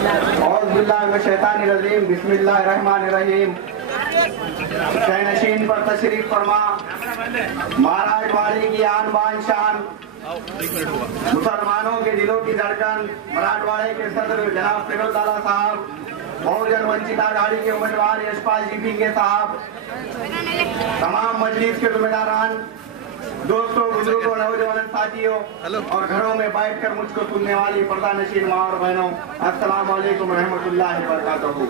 औज़ुबिल्लाहिमिनश्शैतानिर्रजीम बिस्मिल्लाहिर्रहमानिर्रहीम। नशीन पर तशरीफ फरमा मराठवाड़ी की आन बान शान, मुसलमानों के दिलों की धड़कन, मराठवाड़े के सदर जनाब फिरोजदारा साहब, बहुजन वंचित आघाड़ी के उम्मीदवार यशपाल जी भिंगे साहब, तमाम मजलिस के जिम्मेदारान, दोस्तों, बुजुर्गों, नौजवान साथियों और घरों में बैठकर मुझको सुनने वाली पर्दा नशीन माँ और बहनों, अस्सलाम वालेकुम रहमतुल्लाहि व बरकातहू।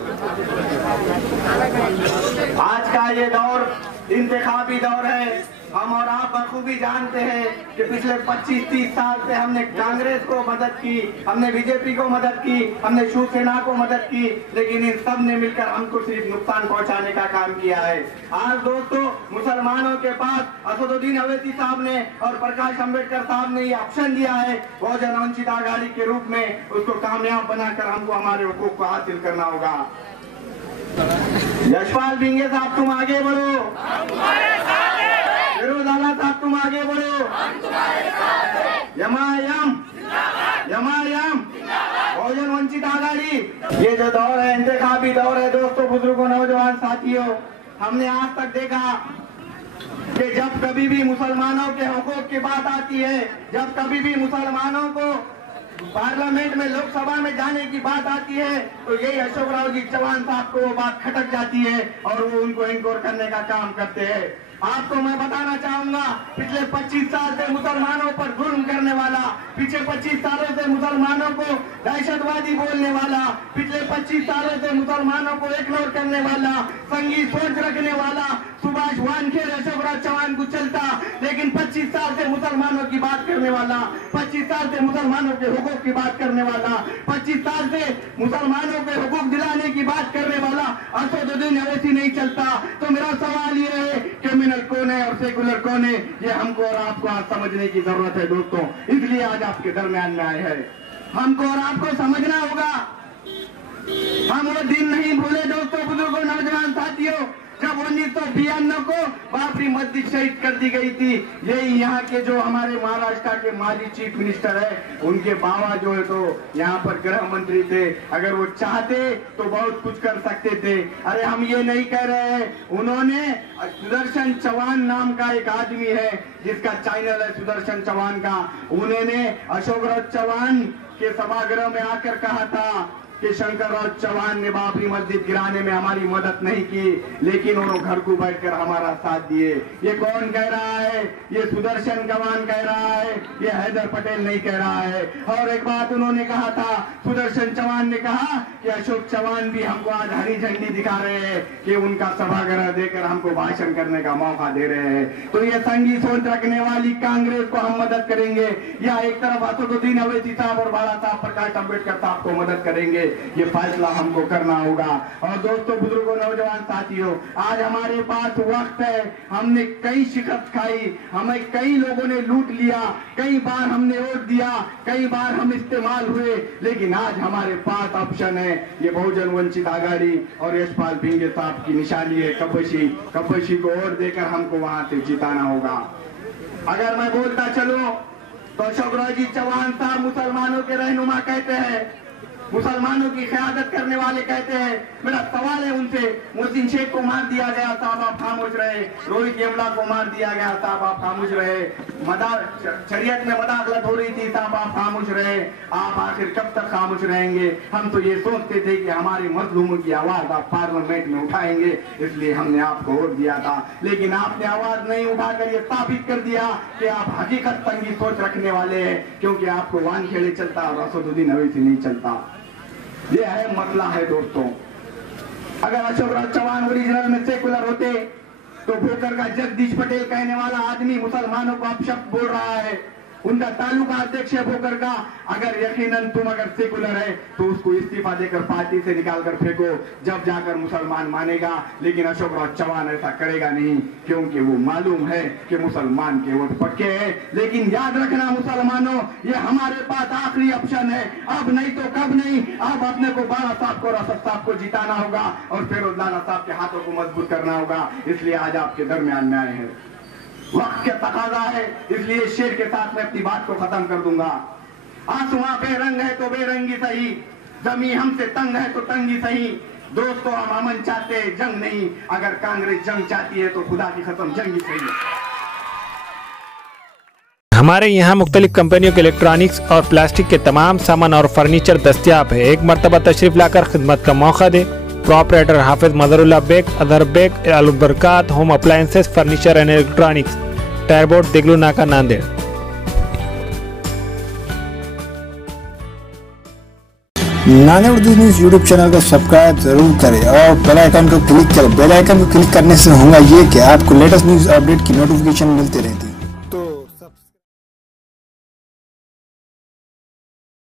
आज का ये दौर इंतखाबी दौर है। हम और आप बखूबी जानते हैं कि पिछले 25-30 साल से हमने कांग्रेस को मदद की, हमने बीजेपी को मदद की, हमने शिवसेना को मदद की, लेकिन इन सब ने मिलकर हमको सिर्फ नुकसान पहुंचाने का काम किया है। आज दोस्तों, मुसलमानों के पास असदुद्दीन अवैसी साहब ने और प्रकाश अंबेडकर साहब ने ये ऑप्शन दिया है, बहुजन वंचित आघाड़ी के रूप में उसको कामयाब बनाकर हमको हमारे हुकूक को हासिल करना होगा। यशपाल भिंगे साहब, तुम आगे बढ़ो। फिरोजदारा साहब, तुम आगे बढ़ो। यमायम बहुजन वंचित आघाड़ी। ये जो दौर है इंतखाबी दौर है दोस्तों, बुजुर्गों, नौजवान साथियों, हमने आज तक देखा कि जब कभी भी मुसलमानों के हुकूक की बात आती है, जब कभी भी मुसलमानों को पार्लियामेंट में, लोकसभा में जाने की बात आती है, तो यही अशोक राव जी चौहान साहब को वो बात खटक जाती है और वो उनको इनकोर करने का काम करते हैं। आपको मैं बताना चाहूंगा, पिछले 25 साल से मुसलमानों पर जुल्म करने वाला, पिछले 25 सालों से मुसलमानों को दहशतवादी बोलने वाला, पिछले 25 सालों से मुसलमानों को इग्नोर करने वाला, संगी सोच रखने वाला सुभाष वानखेड़े, अशोक राव चौहान को चलता, लेकिन 25 साल से मुसलमानों की बात करने वाला, 25 साल से मुसलमानों के हुकूक की बात करने वाला, 25 साल से मुसलमानों के हुकूक दिलाने की बात करने वाला असदुद्दीन अवैसी नहीं चलता। तो मेरा सवाल ये है, क्रिमिनल कौन है और सेकुलर कौन है, ये हमको और आपको आज समझने की जरूरत है दोस्तों। इसलिए आज आपके दरमियान में आए हैं। हमको और आपको समझना होगा, हम वो दिन नहीं भूले दोस्तों, बुजुर्गों, नौजवान साथियों, जब 1992 को बाबरी मस्जिद शहीद कर दी गई थी। यही यहाँ के जो हमारे महाराष्ट्र के माजी चीफ मिनिस्टर है, उनके बाबा जो है तो यहाँ पर गृह मंत्री थे। अगर वो चाहते तो बहुत कुछ कर सकते थे। अरे हम ये नहीं कह रहे हैं, उन्होंने सुदर्शन चौहान नाम का एक आदमी है जिसका चैनल है सुदर्शन चौहान का, उन्होंने अशोक राव चौहान के सभागृह में आकर कहा था कि शंकरराव चौहान ने बाबरी मस्जिद गिराने में हमारी मदद नहीं की, लेकिन उन्होंने घर को बैठकर हमारा साथ दिए। ये कौन कह रहा है? ये सुदर्शन चौहान कह रहा है, ये हैदर पटेल नहीं कह रहा है। और एक बात उन्होंने कहा था, सुदर्शन चौहान ने कहा कि अशोक चौहान भी हमको आज हरी झंडी दिखा रहे हैं कि उनका सभागृह देकर हमको भाषण करने का मौका दे रहे हैं। तो ये संगी सोच रखने वाली कांग्रेस को हम मदद करेंगे, या एक तरफ असदुद्दीन अवैसी साहब और बाला साहब, प्रकाश अंबेडकर साहब को मदद करेंगे, ये फैसला हमको करना होगा। और दोस्तों, बुजुर्गों, नौजवान साथियों, आज हमारे पास वक्त है। हमने कई शिकस्त खाई, हमें कई लोगों ने लूट लिया, कई बार हमने वोट दिया, कई बार हम इस्तेमाल हुए, लेकिन आज हमारे पास ऑप्शन है। ये बहुजन वंचित आघाड़ी और यशपाल भिंगे साहब की निशानी है कपशी को वोट देकर हमको वहां से जिताना होगा। अगर मैं बोलता चलूं तो अशोक राव जी चौहान साहब मुसलमानों के रहनुमा कहते हैं, मुसलमानों की क़यादत करने वाले कहते हैं। मेरा सवाल है उनसे, मोहसिन शेख को मार दिया गया साहब, आप खामोश रहे। रोहित येमला को मार दिया गया साहब, आप खामोश रहे। शरीयत में मदाखलत हो रही थी साहब, आप खामोश रहे। आप आखिर कब तक खामोश रहेंगे? हम तो ये सोचते थे कि हमारे मजलूमों की आवाज आप पार्लियामेंट में उठाएंगे, इसलिए हमने आपको वोट दिया था। लेकिन आपने आवाज नहीं उठाकर ये साबित कर दिया कि आप हकीकत तंगी सोच रखने वाले हैं, क्योंकि आपको वानखेड़े चलता और असदुद्दीन अवैसी नहीं चलता। ये है मसला है दोस्तों। अगर अशोक राव चौहान ओरिजिनल में सेकुलर होते तो भोकर का जगदीश पटेल कहने वाला आदमी मुसलमानों को अपशब्द बोल रहा है, उनका तालुका अध्यक्ष है भोकर का। अगर यकीनन तुम अगर सेकुलर है तो उसको इस्तीफा देकर पार्टी से निकाल कर फेंको, जब जाकर मुसलमान मानेगा। लेकिन अशोक राव चौहान ऐसा करेगा नहीं, क्योंकि वो मालूम है कि मुसलमान के वोट पक्के हैं। लेकिन याद रखना मुसलमानों, ये हमारे पास आखिरी ऑप्शन है, अब नहीं तो कब नहीं। अब अपने को बाला साहब को, रसद साहब को जिताना होगा और फिरोजदारा साहब के हाथों को मजबूत करना होगा। इसलिए आज आपके दरमियान में आए हैं। वक्त का तकाजा है, इसलिए शेर के साथ मैं अपनी बात को खत्म कर दूंगा। आंसुआ बेरंग है तो बेरंगी सही, जमीन हमसे तंग है तो तंग ही सही। दोस्तों हम अमन चाहते हैं, जंग नहीं। अगर कांग्रेस जंग चाहती है तो खुदा की कसम जंग ही सही है। हमारे यहाँ मुख्तलिफ कंपनियों के इलेक्ट्रॉनिक्स और प्लास्टिक के तमाम सामान और फर्नीचर दस्तियाब है। एक मरतबा तशरीफ लाकर खिदमत का मौका दे। प्रोपराइटर हाफिज मजहरुल्लाह बेग, अदर Baig, Al Barkat home appliances, furniture and electronics, tyre board, Deglur Naka, Nanded. Nanded Urdu news YouTube channel को सब्सक्राइब जरूर करें और बेल आइकन को क्लिक करें। बेल आइकन को क्लिक करने से होगा ये कि आपको लेटेस्ट न्यूज़ अपडेट की नोटिफिकेशन मिलती रहती है।